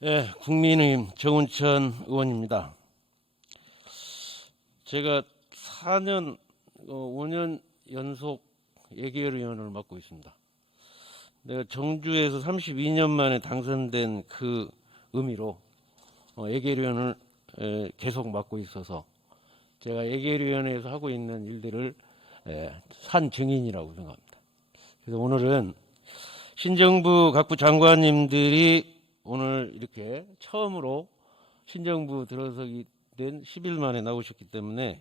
국민의힘 정운천 의원입니다. 제가 4년, 5년 연속 예결위원을 맡고 있습니다. 내가 정주에서 32년 만에 당선된 그 의미로 예결위원을 계속 맡고 있어서 제가 예결위원회에서 하고 있는 일들을 산 증인이라고 생각합니다. 그래서 오늘은 신정부 각부 장관님들이 오늘 이렇게 처음으로 신정부 들어서기 된 10일 만에 나오셨기 때문에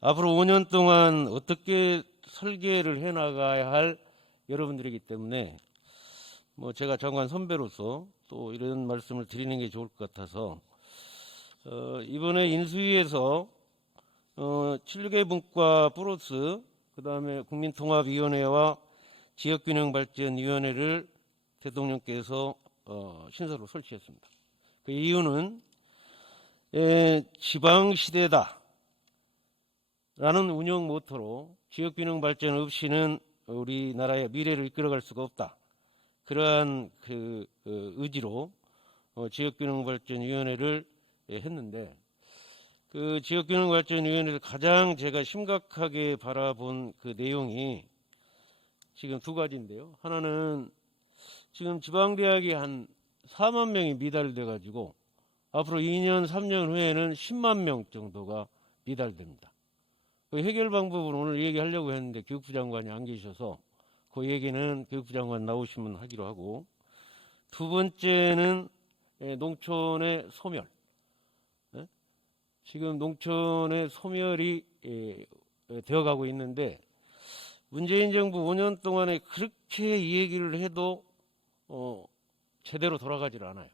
앞으로 5년 동안 어떻게 설계를 해나가야 할 여러분들이기 때문에 제가 장관 선배로서 또 이런 말씀을 드리는 게 좋을 것 같아서 이번에 인수위에서 7개 분과 플러스 그다음에 국민통합위원회와 지역균형발전위원회를 대통령께서 신설로 설치했습니다. 그 이유는 지방시대다 라는 운영 모토로 지역균형발전 없이는 우리나라의 미래를 이끌어갈 수가 없다. 그러한 그 의지로 지역균형발전위원회를 했는데 그 지역균형발전위원회를 가장 제가 심각하게 바라본 그 내용이 지금 두 가지인데요. 하나는 지금 지방대학이 한 4만 명이 미달돼 가지고 앞으로 2년, 3년 후에는 10만 명 정도가 미달됩니다. 그 해결 방법을 오늘 얘기하려고 했는데 교육부 장관이 안 계셔서 그 얘기는 교육부 장관 나오시면 하기로 하고, 두 번째는 농촌의 소멸. 지금 농촌의 소멸이 되어가고 있는데 문재인 정부 5년 동안에 그렇게 이 얘기를 해도 제대로 돌아가질 않아요.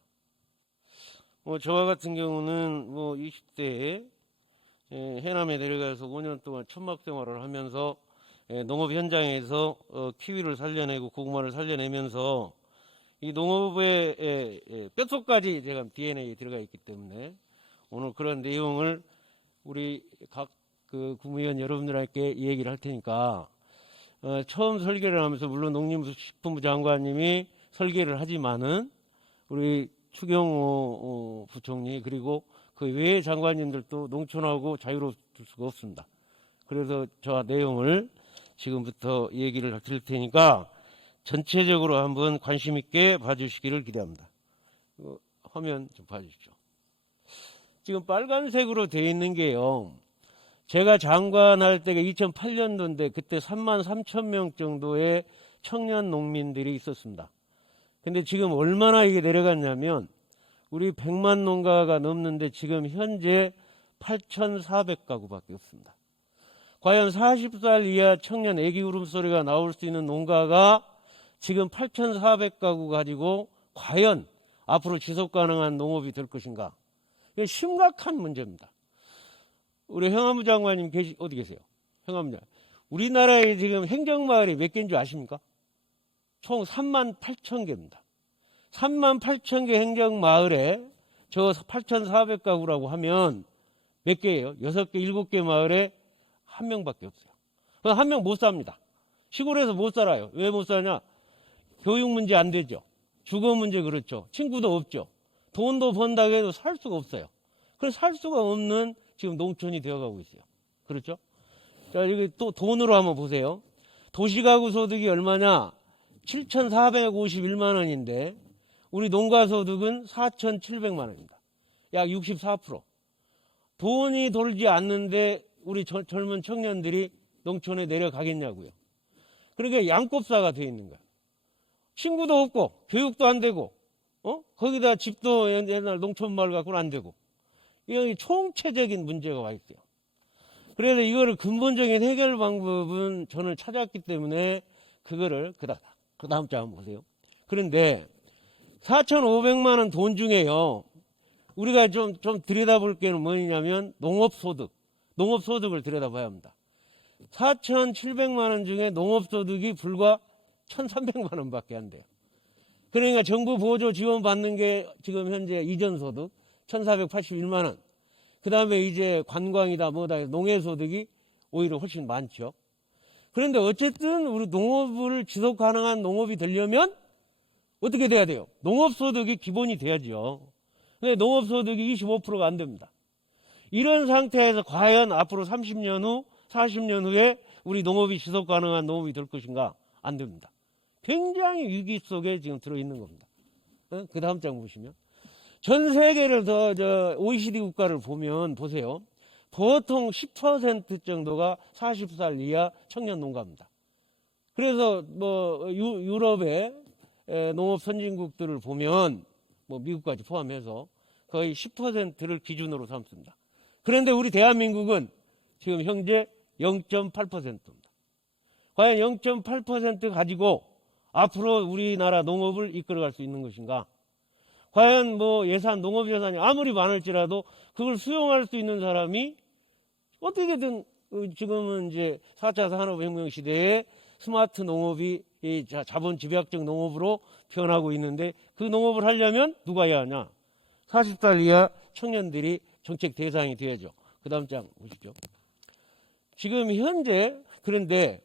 저와 같은 경우는 20대에 해남에 내려가서 5년 동안 천막 생활을 하면서 농업 현장에서 키위를 살려내고 고구마를 살려내면서 이 농업의 뼛속까지 제가 DNA에 들어가 있기 때문에 오늘 그런 내용을 우리 각 그 국무위원 여러분들께 얘기를 할 테니까 처음 설계를 하면서 물론 농림식품부 장관님이 설계를 하지만은 우리 추경호 부총리 그리고 그 외의 장관님들도 농촌하고 자유로울 수가 없습니다. 그래서 저 내용을 지금부터 얘기를 드릴 테니까 전체적으로 한번 관심 있게 봐주시기를 기대합니다. 화면 좀 봐주십시오. 지금 빨간색으로 되어 있는 게요. 제가 장관할 때가 2008년도인데 그때 3만 3천 명 정도의 청년 농민들이 있었습니다. 근데 지금 얼마나 이게 내려갔냐면 우리 100만 농가가 넘는데 지금 현재 8,400가구밖에 없습니다. 과연 40살 이하 청년 애기 울음소리가 나올 수 있는 농가가 지금 8,400가구 가지고 과연 앞으로 지속 가능한 농업이 될 것인가? 이게 심각한 문제입니다. 우리 행안부 장관님 어디 계세요? 행안부 장관. 우리나라에 지금 행정마을이 몇 개인 줄 아십니까? 총 3만 8천 개입니다. 3만 8천 개 행정마을에 저 8,400가구라고 하면 몇 개예요? 6개, 7개 마을에 한 명밖에 없어요. 한 명 못 삽니다. 시골에서 못 살아요. 왜 못 사냐? 교육 문제 안 되죠. 주거 문제 그렇죠. 친구도 없죠. 돈도 번다고 해도 살 수가 없어요. 그래서 살 수가 없는 지금 농촌이 되어가고 있어요. 그렇죠? 자, 여기 또 돈으로 한번 보세요. 도시가구 소득이 얼마냐? 7,451만 원인데 우리 농가소득은 4,700만 원입니다. 약 64%. 돈이 돌지 않는데 우리 젊은 청년들이 농촌에 내려가겠냐고요. 그러니까 양꼽사가 되어 있는 거예요. 친구도 없고 교육도 안 되고 거기다 집도 옛날 농촌마을 갖고는 안 되고 이게 총체적인 문제가 와 있어요. 그래서 이거를 근본적인 해결 방법은 저는 찾았기 때문에 그거를 그 다음 장 한번 보세요. 그런데 4,500만 원 돈 중에요. 우리가 좀 들여다볼 게는 뭐냐면 농업소득을 들여다봐야 합니다. 4,700만 원 중에 농업소득이 불과 1,300만 원밖에 안 돼요. 그러니까 정부 보조 지원 받는 게 지금 현재 이전소득 1,481만 원. 그 다음에 이제 관광이다 뭐다 농해소득이 오히려 훨씬 많죠. 그런데 어쨌든 우리 농업을 지속 가능한 농업이 되려면 어떻게 돼야 돼요? 농업소득이 기본이 돼야죠. 근데 농업소득이 25%가 안 됩니다. 이런 상태에서 과연 앞으로 30년 후, 40년 후에 우리 농업이 지속 가능한 농업이 될 것인가? 안 됩니다. 굉장히 위기 속에 지금 들어있는 겁니다. 그 다음 장 보시면. 전 세계를 OECD 국가를 보면 보세요. 보통 10% 정도가 40살 이하 청년 농가입니다. 그래서 유럽의 농업 선진국들을 보면 미국까지 포함해서 거의 10%를 기준으로 삼습니다. 그런데 우리 대한민국은 지금 현재 0.8%입니다. 과연 0.8% 가지고 앞으로 우리나라 농업을 이끌어갈 수 있는 것인가? 과연 농업 예산이 아무리 많을지라도 그걸 수용할 수 있는 사람이 어떻게든 지금은 이제 4차 산업혁명 시대에 스마트 농업이 자본 집약적 농업으로 변하고 있는데 그 농업을 하려면 누가 해야 하냐? 40살 이하 청년들이 정책 대상이 되어야죠. 그 다음 장 보시죠. 지금 현재 그런데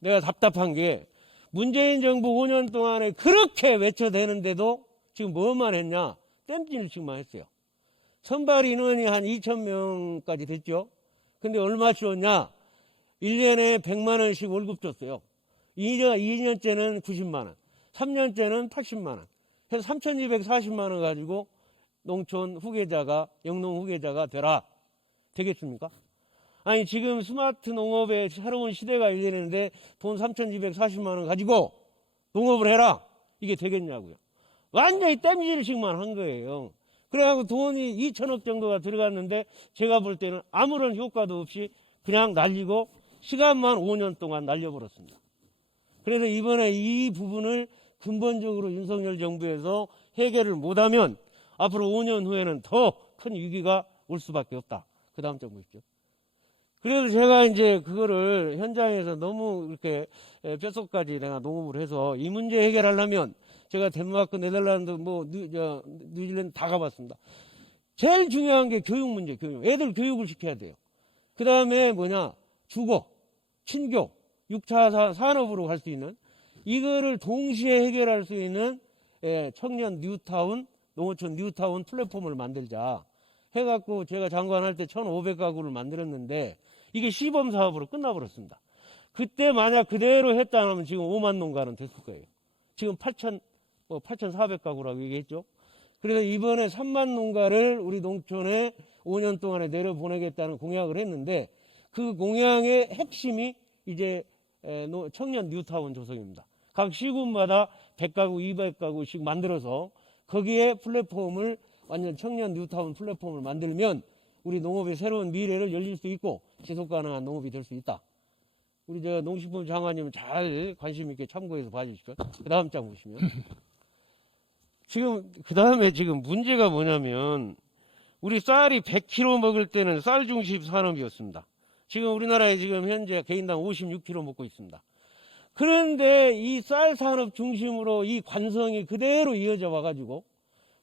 내가 답답한 게 문재인 정부 5년 동안에 그렇게 외쳐대는데도 지금 뭐만 했냐? 땜질식만 했어요. 선발 인원이 한 2,000명까지 됐죠. 근데 얼마 줬냐? 1년에 100만 원씩 월급 줬어요. 2년째는 90만 원, 3년째는 80만 원. 해서 3,240만 원 가지고 농촌 후계자가, 영농 후계자가 되라. 되겠습니까? 아니, 지금 스마트 농업의 새로운 시대가 열리는데 돈 3,240만 원 가지고 농업을 해라. 이게 되겠냐고요. 완전히 땜질식만 한 거예요. 그래갖고 돈이 2천억 정도가 들어갔는데 제가 볼 때는 아무런 효과도 없이 그냥 날리고 시간만 5년 동안 날려버렸습니다. 그래서 이번에 이 부분을 근본적으로 윤석열 정부에서 해결을 못하면 앞으로 5년 후에는 더 큰 위기가 올 수밖에 없다. 그 다음 장 보십시오. 그래서 제가 이제 그거를 현장에서 너무 이렇게 뼛속까지 내가 녹음을 해서 이 문제 해결하려면 제가 덴마크, 네덜란드, 뉴질랜드 다 가봤습니다. 제일 중요한 게 교육 문제, 교육. 애들 교육을 시켜야 돼요. 그 다음에 주거, 친교, 6차 산업으로 갈 수 있는 이거를 동시에 해결할 수 있는 청년 뉴타운, 농어촌 뉴타운 플랫폼을 만들자 해갖고 제가 장관할 때 1,500가구를 만들었는데 이게 시범 사업으로 끝나버렸습니다. 그때 만약 그대로 했다면 지금 5만 농가는 됐을 거예요. 지금 8,400가구라고 얘기했죠. 그래서 이번에 3만 농가를 우리 농촌에 5년 동안에 내려보내겠다는 공약을 했는데 그 공약의 핵심이 이제 청년 뉴타운 조성입니다. 각 시군마다 100가구, 200가구씩 만들어서 거기에 플랫폼을 완전 청년 뉴타운 플랫폼을 만들면 우리 농업의 새로운 미래를 열릴 수 있고 지속 가능한 농업이 될 수 있다. 우리 농식품 장관님 잘 관심 있게 참고해서 봐주시죠. 그 다음 장 보시면 그 다음에 지금 문제가 뭐냐면 우리 쌀이 100kg 먹을 때는 쌀 중심 산업이었습니다. 지금 우리나라에 지금 현재 개인당 56kg 먹고 있습니다. 그런데 이 쌀 산업 중심으로 이 관성이 그대로 이어져 와가지고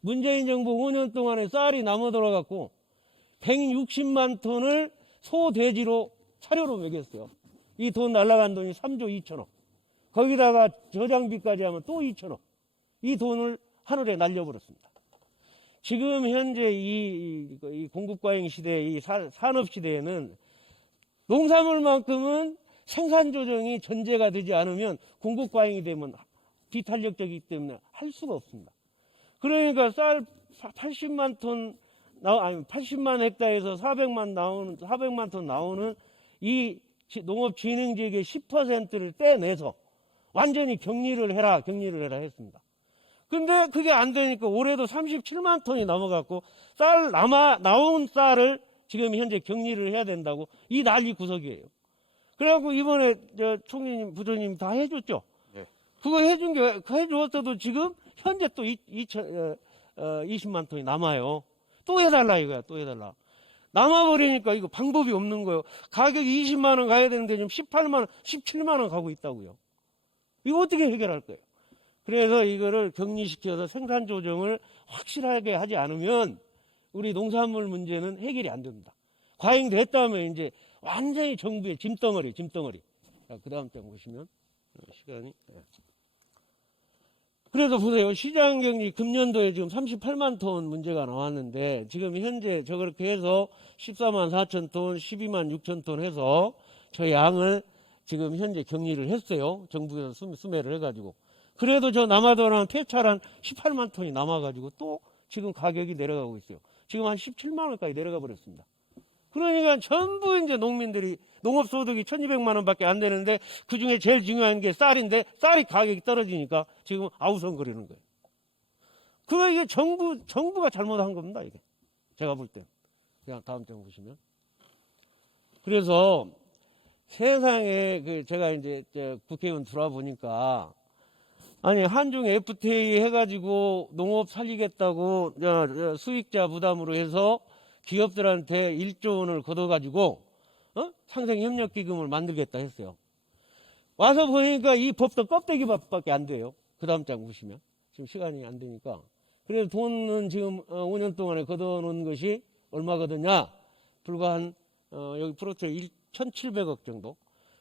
문재인 정부 5년 동안에 쌀이 남아 돌아갔고 160만 톤을 소돼지로 사료로 먹였어요. 이 돈 날라간 돈이 3조 2천억. 거기다가 저장비까지 하면 또 2천억. 이 돈을 하늘에 날려버렸습니다. 지금 현재 이 공급과잉 시대, 이 산업 시대에는 농산물만큼은 생산 조정이 전제가 되지 않으면 공급과잉이 되면 비탄력적이기 때문에 할 수가 없습니다. 그러니까 쌀 80만 헥타르에서 400만 톤 나오는 이 농업진흥지역의 10%를 떼내서 완전히 격리를 해라 했습니다. 근데 그게 안 되니까 올해도 37만 톤이 넘어갔고 나온 쌀을 지금 현재 격리를 해야 된다고 이 난리 구석이에요. 그래갖고 이번에 총리님, 부처님 다 해줬죠. 네. 그거 해주었어도 지금 현재 또 20만 톤이 남아요. 또 해달라 이거야, 또 해달라. 남아버리니까 이거 방법이 없는 거예요. 가격이 20만 원 가야 되는데 지금 18만 원, 17만 원 가고 있다고요. 이거 어떻게 해결할 거예요? 그래서 이거를 격리시켜서 생산 조정을 확실하게 하지 않으면 우리 농산물 문제는 해결이 안 됩니다. 과잉됐다면 이제 완전히 정부의 짐덩어리. 자, 그 다음 장 보시면 시간이. 그래서 보세요. 시장 경리 금년도에 지금 38만 톤 문제가 나왔는데 지금 현재 저렇게 해서 14만 4천 톤, 12만 6천 톤 해서 저 양을 지금 현재 격리를 했어요. 정부에서 수매를 해가지고. 그래도 저 남아도는 폐차란 18만 톤이 남아가지고 또 지금 가격이 내려가고 있어요. 지금 한 17만 원까지 내려가 버렸습니다. 그러니까 전부 이제 농민들이 농업소득이 1200만 원밖에 안 되는데 그 중에 제일 중요한 게 쌀인데 쌀이 가격이 떨어지니까 지금 아우성거리는 거예요. 그거 이게 정부가 잘못한 겁니다, 이게. 제가 볼 때. 그냥 다음 장 보시면. 그래서 세상에 제가 이제 국회의원 들어보니까 아니, 한중 FTA 해가지고 농업 살리겠다고 수익자 부담으로 해서 기업들한테 1조 원을 걷어가지고 상생협력기금을 만들겠다 했어요. 와서 보니까 이 법도 껍데기밖에 안 돼요. 그 다음 장 보시면. 지금 시간이 안 되니까. 그래서 돈은 지금 5년 동안에 걷어놓은 것이 얼마거든요? 불과 한 여기 프로젝트 1,700억 정도.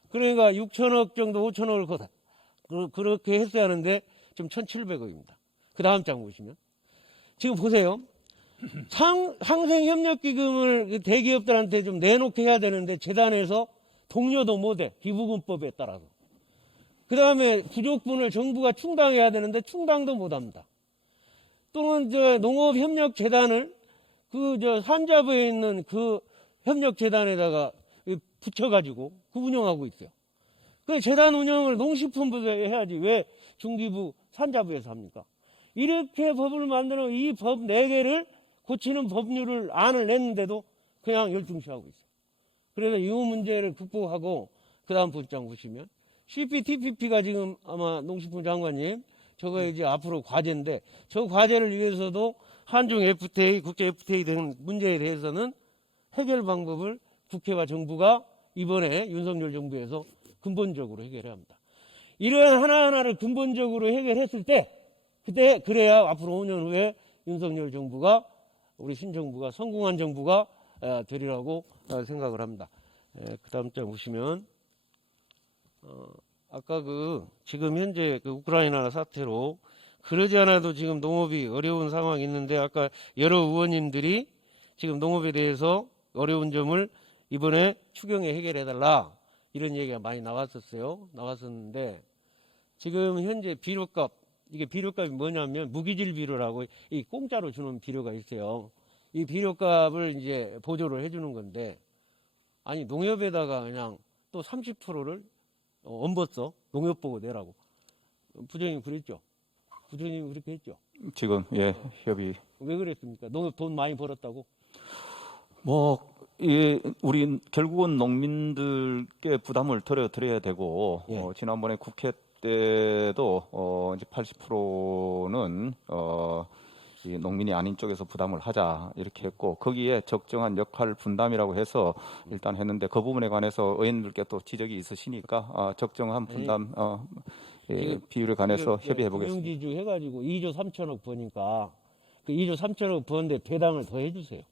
그러니까 6천억 정도 5천억을 걷어. 그렇게 했어야 하는데 지금 1,700억입니다. 그 다음 장 보시면. 지금 보세요. 상생협력기금을 대기업들한테 좀 내놓게 해야 되는데 재단에서 독려도 못해. 기부금법에 따라서. 그 다음에 부족분을 정부가 충당해야 되는데 충당도 못합니다. 또는 농업협력재단을 산자부에 있는 그 협력재단에다가 붙여가지고 운영하고 있어요. 그 재단 운영을 농식품부에서 해야지 왜 중기부 산자부에서 합니까? 이렇게 법을 만들어 이 법 4개를 고치는 법률을 안을 냈는데도 그냥 열중시하고 있어요. 그래서 이 문제를 극복하고 그 다음 부장 보시면 CPTPP가 지금 아마 농식품 장관님 저거 이제 앞으로 과제인데 저 과제를 위해서도 한중 FTA, 국제 FTA 등 문제에 대해서는 해결 방법을 국회와 정부가 이번에 윤석열 정부에서 근본적으로 해결해야 합니다. 이런 하나하나를 근본적으로 해결했을 때 그때 그래야 앞으로 5년 후에 윤석열 정부가 우리 신정부가 성공한 정부가 되리라고 생각을 합니다. 그 다음 장 보시면 아까 지금 현재 우크라이나 사태로 그러지 않아도 지금 농업이 어려운 상황이 있는데 아까 여러 의원님들이 지금 농업에 대해서 어려운 점을 이번에 추경에 해결해달라 이런 얘기가 많이 나왔었는데 지금 현재 비료값 이게 비료값이 뭐냐면 무기질 비료라고 이 공짜로 주는 비료가 있어요. 이 비료값을 이제 보조를 해주는 건데 아니 농협에다가 그냥 또 30%를 엄벌써 농협 보고 내라고 부장님 그랬죠. 부장님 그렇게 했죠. 지금 협의 왜 그랬습니까? 농협 돈 많이 벌었다고? 우리 결국은 농민들께 부담을 드려야 되고 지난번에 국회 때도 이제 80%는 이 농민이 아닌 쪽에서 부담을 하자 이렇게 했고 거기에 적정한 역할 분담이라고 해서 일단 했는데 그 부분에 관해서 의원님들께 또 지적이 있으시니까 적정한 분담 비율에 관해서 협의해 보겠습니다. 금융지주 해가지고 2조 3천억 버니까 그 2조 3천억 버는데 배당을 더 해주세요.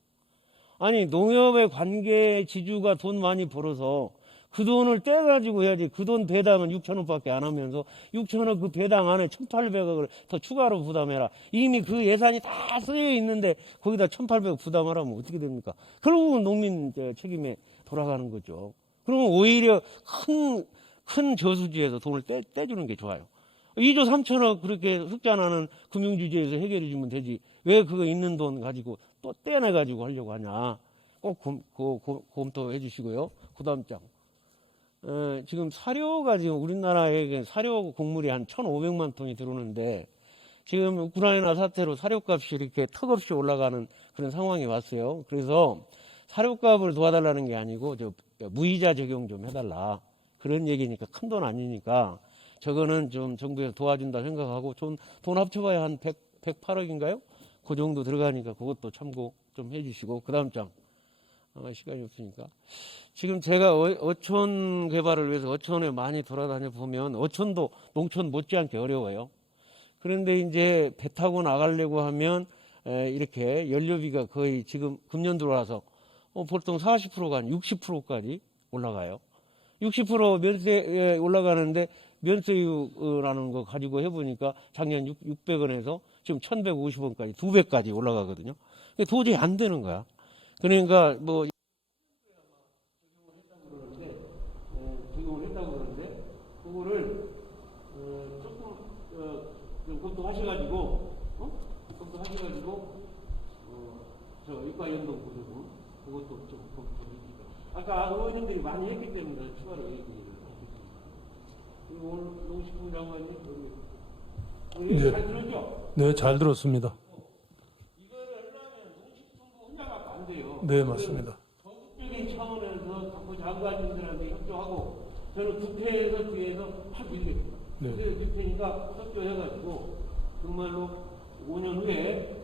아니 농협의 관계 지주가 돈 많이 벌어서 그 돈을 떼가지고 해야지. 그 돈 배당은 6천억밖에 안 하면서 6천억 그 배당 안에 1,800억을 더 추가로 부담해라. 이미 그 예산이 다 쓰여 있는데 거기다 1,800억 부담하라면 어떻게 됩니까? 결국은 농민 책임에 돌아가는 거죠. 그러면 오히려 큰 저수지에서 돈을 떼주는 게 좋아요. 2조 3천억 그렇게 흑자나는 금융주주에서 해결해 주면 되지. 왜 그거 있는 돈 가지고 또 떼내가지고 하려고 하냐. 꼭 검토해 주시고요. 그 다음 장. 지금 사료가 지금 우리나라에 사료 곡물이 한 1,500만 톤이 들어오는데 지금 우크라이나 사태로 사료값이 이렇게 턱없이 올라가는 그런 상황이 왔어요. 그래서 사료값을 도와달라는 게 아니고 무이자 적용 좀 해달라. 그런 얘기니까 큰 돈 아니니까 저거는 좀 정부에서 도와준다 생각하고 돈 합쳐봐야 한 108억인가요? 그 정도 들어가니까 그것도 참고 좀 해주시고 그 다음 장. 시간이 없으니까. 지금 제가 어촌 개발을 위해서 어촌에 많이 돌아다녀 보면 어촌도 농촌 못지않게 어려워요. 그런데 이제 배 타고 나가려고 하면 이렇게 연료비가 거의 지금 금년 들어와서 보통 40%가 아니라 60%까지 올라가요. 60% 면세에 올라가는데 면세유라는 거 가지고 해보니까 작년 600원에서 지금 1150원까지 2배까지 올라가거든요. 도저히 안 되는 거야. 그러니까 뭐 적용을 했다고 그러는데 그거를 조금 좀 검토하셔가지고 저 유가연동 보조금 그것도 좀 검토해주시고 아까 의원님들이 많이 했기 때문에 추가로 얘기를 하겠습니다. 그리고 오늘 농식품 장관님 여기 네. 잘 들었죠? 네, 잘 들었습니다. 이거를 하려면 농식품부 혼자가 안 돼요. 네, 맞습니다. 전국적인 차원에서 정부 장관님들한테 협조하고 저는 국회에서 뒤에서 확 밀겠습니다. 네. 그래서 국회니까 협조해가지고 정말로 5년 후에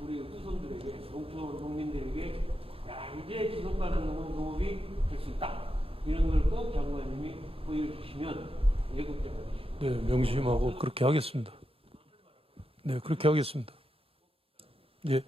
우리 후손들에게 농촌 농민들에게 야 이제 지속 가능한 농업이 될 수 있다 이런 걸 꼭 장관님이 보여주시면 애국자가 되십니다. 네, 명심하고 그렇게 하겠습니다. 네, 그렇게 하겠습니다. 예.